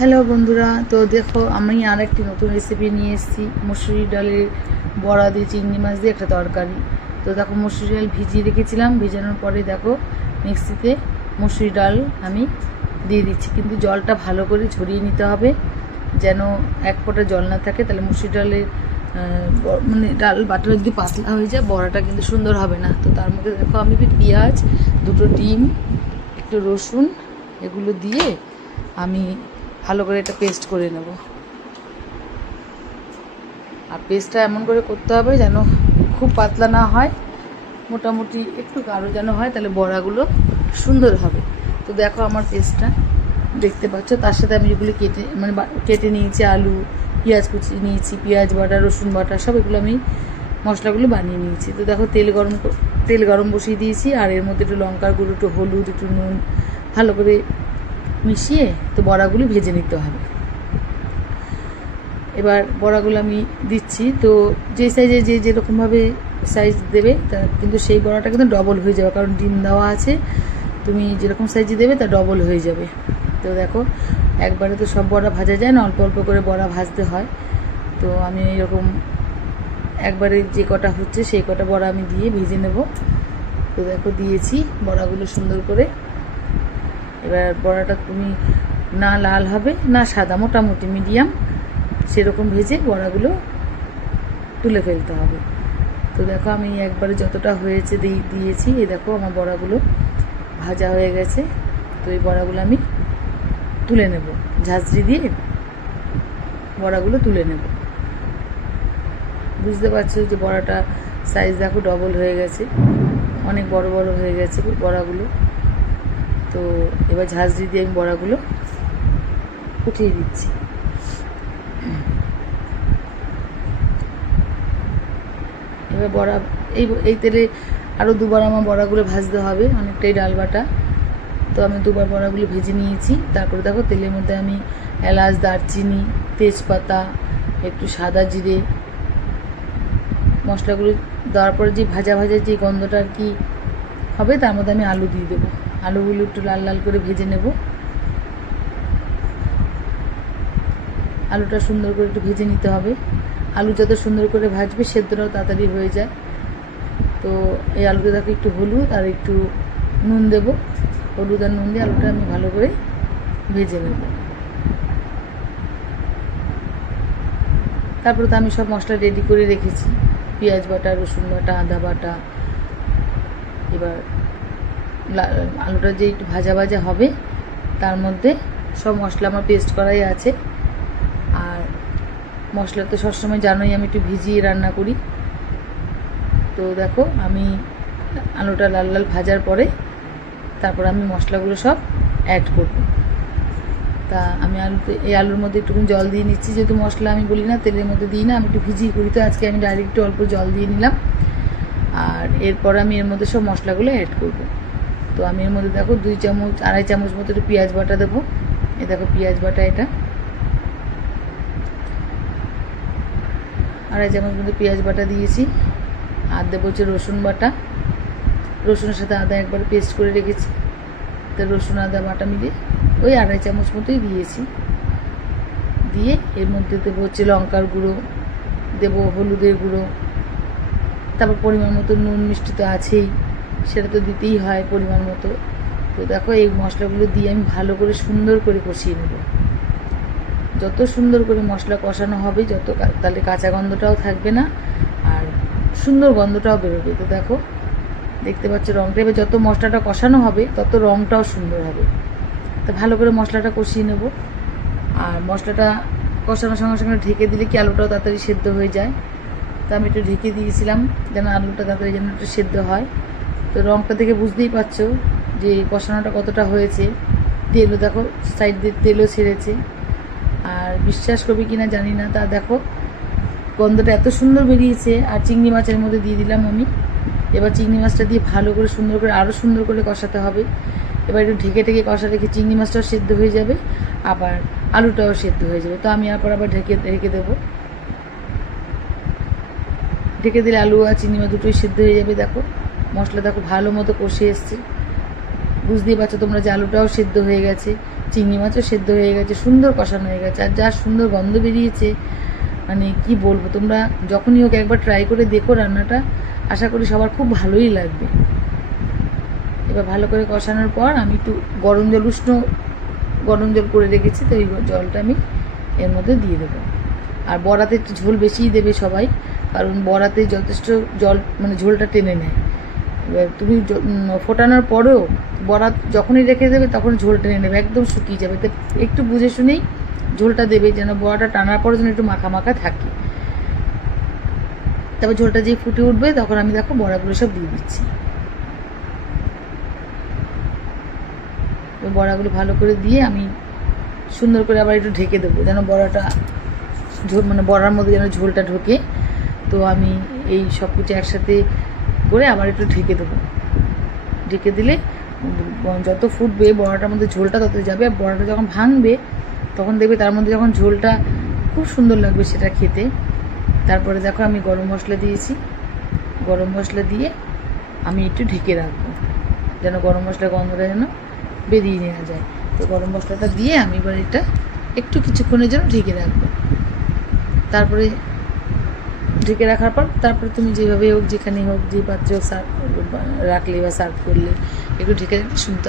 Hello বন্ধুরা। তো দেখো, আমি আর একটি নতুন রেসিপি নিয়ে এসেছি। মুসুরি ডালের বড়া দিয়ে চিংড়ি মাছ দিয়ে একটা তরকারি। তো দেখো মুসুরি ডাল ভিজিয়ে রেখেছিলাম। ভিজানোর পরে দেখো, মিক্সিতে মুসুরি ডাল আমি দিয়ে দিচ্ছি। কিন্তু জলটা ভালো করে ঝরিয়ে নিতে হবে। যেন এক ফোঁটা জল না থাকে, তাহলে মুসুরি ডালের মানে ডাল বাটার যদি পাতলা হয়ে যায়, বড়াটা কিন্তু সুন্দর হবে না। তো তার মধ্যে দেখো, আমি পেঁয়াজ, দুটো ডিম, একটু রসুন, এগুলো দিয়ে আমি ভালো করে এটা পেস্ট করে নেব। আর পেস্টটা এমন করে করতে হবে যেন খুব পাতলা না হয়, মোটামুটি একটু গাঢ় যেন হয়, তাহলে বড়াগুলো সুন্দর হবে। তো দেখো আমার পেস্টটা দেখতে পাচ্ছ, তার সাথে আমি যেগুলো কেটে মানে কেটে নিয়েছি, আলু, পেঁয়াজ কুচি নিয়েছি, পেঁয়াজ বাটা, রসুন বাটা, সব এগুলো আমি মশলাগুলো বানিয়ে নিয়েছি। তো দেখো তেল গরম তেল গরম বসিয়ে দিয়েছি, আর এর মধ্যে একটু লঙ্কার গুঁড়ো, একটু হলুদ, একটু নুন, ভালো করে মিশিয়ে তো বড়াগুলো ভেজে নিতে হবে। এবার বড়াগুলো আমি দিচ্ছি। তো যে সাইজে যে যেরকমভাবে সাইজ দেবে, তা কিন্তু সেই বড়াটা কিন্তু ডবল হয়ে যাবে। কারণ ডিম দেওয়া আছে, তুমি যেরকম সাইজে দেবে, তা ডবল হয়ে যাবে। তো দেখো, একবারে তো সব বড়া ভাজা যায় না, অল্প অল্প করে বড়া ভাজতে হয়। তো আমি এরকম একবারে যে কটা হচ্ছে, সেই কটা বড়া আমি দিয়ে ভেজে নেব। তো দেখো, দিয়েছি বড়াগুলো সুন্দর করে। এবার বড়াটা তুমি না লাল হবে, না সাদা, মোটামুটি মিডিয়াম, সেরকম ভেজে বড়াগুলো তুলে ফেলতে হবে। তো দেখো আমি একবারে যতটা হয়েছে দিয়ে দিয়েছি, এই দেখো আমার বড়াগুলো ভাজা হয়ে গেছে। তো এই বড়াগুলো আমি তুলে নেব, ঝাঁঝরি দিয়ে বড়াগুলো তুলে নেব। বুঝতে পারছ যে বড়াটা সাইজ দেখো ডবল হয়ে গেছে, অনেক বড় বড় হয়ে গেছে বড়াগুলো। তো এবার ঝাঁঝরি দিয়ে আমি বড়াগুলো উঠিয়ে দিচ্ছি। এবার বড়া, এই এই তেলে আরও দুবার আমার বড়াগুলো ভাজতে হবে, অনেকটাই ডাল বাটা। তো আমি দুবার বড়াগুলো ভেজে নিয়েছি। তারপরে দেখো তেলের মধ্যে আমি এলাচ, দারচিনি, তেজপাতা, একটু সাদা জিরে, মশলাগুলো দেওয়ার পরে যে ভাজা ভাজা যে গন্ধটা আর কি হবে, তার মধ্যে আমি আলু দিয়ে দেবো। আলুগুলো একটু লাল লাল করে ভেজে নেব। আলুটা সুন্দর করে একটু ভেজে নিতে হবে। আলু যত সুন্দর করে ভাজবে, সেদ্ধটাও তাড়াতাড়ি হয়ে যায়। তো এই আলুতে দেখো একটু হলুদ আর একটু নুন দেব। হলুদ আর নুন দিয়ে আলুটা আমি ভালো করে ভেজে নেব। তারপরে তো আমি সব মশলা রেডি করে রেখেছি। পেঁয়াজ বাটা, রসুন বাটা, আদা বাটা, এবার আলুটা যে একটু ভাজা ভাজা হবে, তার মধ্যে সব মশলা আমার পেস্ট করাই আছে। আর মশলা তো সবসময় জানোই আমি একটু ভিজিয়ে রান্না করি। তো দেখো, আমি আলুটা লাল লাল ভাজার পরে তারপর আমি মশলাগুলো সব অ্যাড করব। তা আমি আলুতে, এই আলুর মধ্যে একটুখানি জল দিয়ে নিচ্ছি, যেহেতু মশলা আমি বলি না, তেলের মধ্যে দিই না, আমি একটু ভিজিয়ে করি তো, আজকে আমি ডাইরেক্ট অল্প জল দিয়ে নিলাম। আর এরপর আমি এর মধ্যে সব মশলাগুলো অ্যাড করব। তো আমি এর মধ্যে দেখো দুই চামচ, আড়াই চামচ মতো একটু পেঁয়াজ বাটা দেবো। এ দেখো পেঁয়াজ বাটা এটা। আড়াই চামচ মতো পেঁয়াজ বাটা দিয়েছি। আর দেবো হচ্ছে রসুন বাটা। রসুনের সাথে আদা একবার পেস্ট করে রেখেছি। তো রসুন, আদা, বাটা মিলিয়ে ওই আড়াই চামচ মতোই দিয়েছি। দিয়ে এর মধ্যে দেবো হচ্ছে লঙ্কার গুঁড়ো, দেবো হলুদের গুঁড়ো। তারপর পরিমাণ মতো নুন মিষ্টি তো আছেই। সেটা তো দিতেই হয় পরিমাণ মতো। তো দেখো, এই মশলাগুলো দিয়ে আমি ভালো করে সুন্দর করে কষিয়ে নেব। যত সুন্দর করে মশলা কষানো হবে, যত তাহলে কাঁচা গন্ধটাও থাকবে না, আর সুন্দর গন্ধটাও বেরোবে। তো দেখো, দেখতে পাচ্ছ রঙটা এবার যত মশলাটা কষানো হবে, তত রঙটাও সুন্দর হবে। তো ভালো করে মশলাটা কষিয়ে নেব। আর মশলাটা কষানোর সঙ্গে সঙ্গে ঢেকে দিলে কি আলুটাও তাড়াতাড়ি সেদ্ধ হয়ে যায়? তো আমি একটু ঢেকে দিয়েছিলাম, যেন আলুটা তাড়াতাড়ি যেন একটু সেদ্ধ হয়। তো রঙটা দেখে বুঝতেই পারছ যে কষানোটা কতটা হয়েছে। তেলও দেখো সাইড দিয়ে তেলও ছেড়েছে। আর বিশ্বাস করবে কি না জানি না, তা দেখো, গন্ধটা এত সুন্দর বেরিয়েছে। আর চিংড়ি মাছের মধ্যে দিয়ে দিলাম আমি। এবার চিংড়ি মাছটা দিয়ে ভালো করে সুন্দর করে আরও সুন্দর করে কষাতে হবে। এবার একটু ঢেকে ঢেকে কষা রেখে চিংড়ি মাছটাও সেদ্ধ হয়ে যাবে, আবার আলুটাও সেদ্ধ হয়ে যাবে। তো আমি আবার আবার ঢেকে ঢেকে দেবো। ঢেকে দিলে আলু আর চিংড়ি মাছ দুটোই সেদ্ধ হয়ে যাবে, দেখো। মশলা দেখো ভালো মতো কষে এসছে। বুঝতেই পারছ তোমরা যে আলুটাও সেদ্ধ হয়ে গেছে, চিংড়ি মাছও সেদ্ধ হয়ে গেছে, সুন্দর কষানো হয়ে গেছে। আর যা সুন্দর গন্ধ বেরিয়েছে মানে কি বলব, তোমরা যখনই হোক একবার ট্রাই করে দেখো রান্নাটা, আশা করি সবার খুব ভালোই লাগবে। এবার ভালো করে কষানোর পর আমি একটু গরম জল, উষ্ণ গরম জল করে রেখেছি, তো ওই জলটা আমি এর মধ্যে দিয়ে দেবো। আর বড়াতে একটু ঝোল বেশিই দেবে সবাই, কারণ বড়াতে যথেষ্ট জল মানে ঝোলটা টেনে নেয়। তুমি ফোটানোর পরেও বড়া যখনই রেখে দেবে তখন ঝোল টেনে নেবে, একদম শুকিয়ে যাবে। তো একটু বুঝে শুনেই ঝোলটা দেবে যেন বড়াটা টানার পরে যেন একটু মাখা মাখা থাকে। তারপর ঝোলটা যেই ফুটে উঠবে তখন আমি দেখো বড়াগুলো সব দিয়ে দিচ্ছি। এবার বড়াগুলো ভালো করে দিয়ে আমি সুন্দর করে আবার একটু ঢেকে দেবো যেন বড়াটা মানে বড়ার মধ্যে যেন ঝোলটা ঢোকে। তো আমি এই সব কিছু একসাথে করে আবার একটু ঢেকে দেবো। ঢেকে দিলে যত ফুটবে, বড়াটার মধ্যে ঝোলটা তত যাবে। আর বড়াটা যখন ভাঙবে, তখন দেখবে তার মধ্যে যখন ঝোলটা খুব সুন্দর লাগবে সেটা খেতে। তারপরে দেখো আমি গরম মশলা দিয়েছি। গরম মশলা দিয়ে আমি একটু ঢেকে রাখব, যেন গরম মশলা গন্ধটা যেন বেরিয়ে নেওয়া যায়। তো গরম মশলাটা দিয়ে আমি এবার এটা একটু কিছুক্ষণের জন্য ঢেকে রাখব। তারপরে ঢেকে রাখার পর তারপরে তুমি যেভাবে হোক যেখানেই হোক যে পাত্রে হোক সার্ভ রাখলে বা সার্ভ করলে একটু ঢেকে শুনতে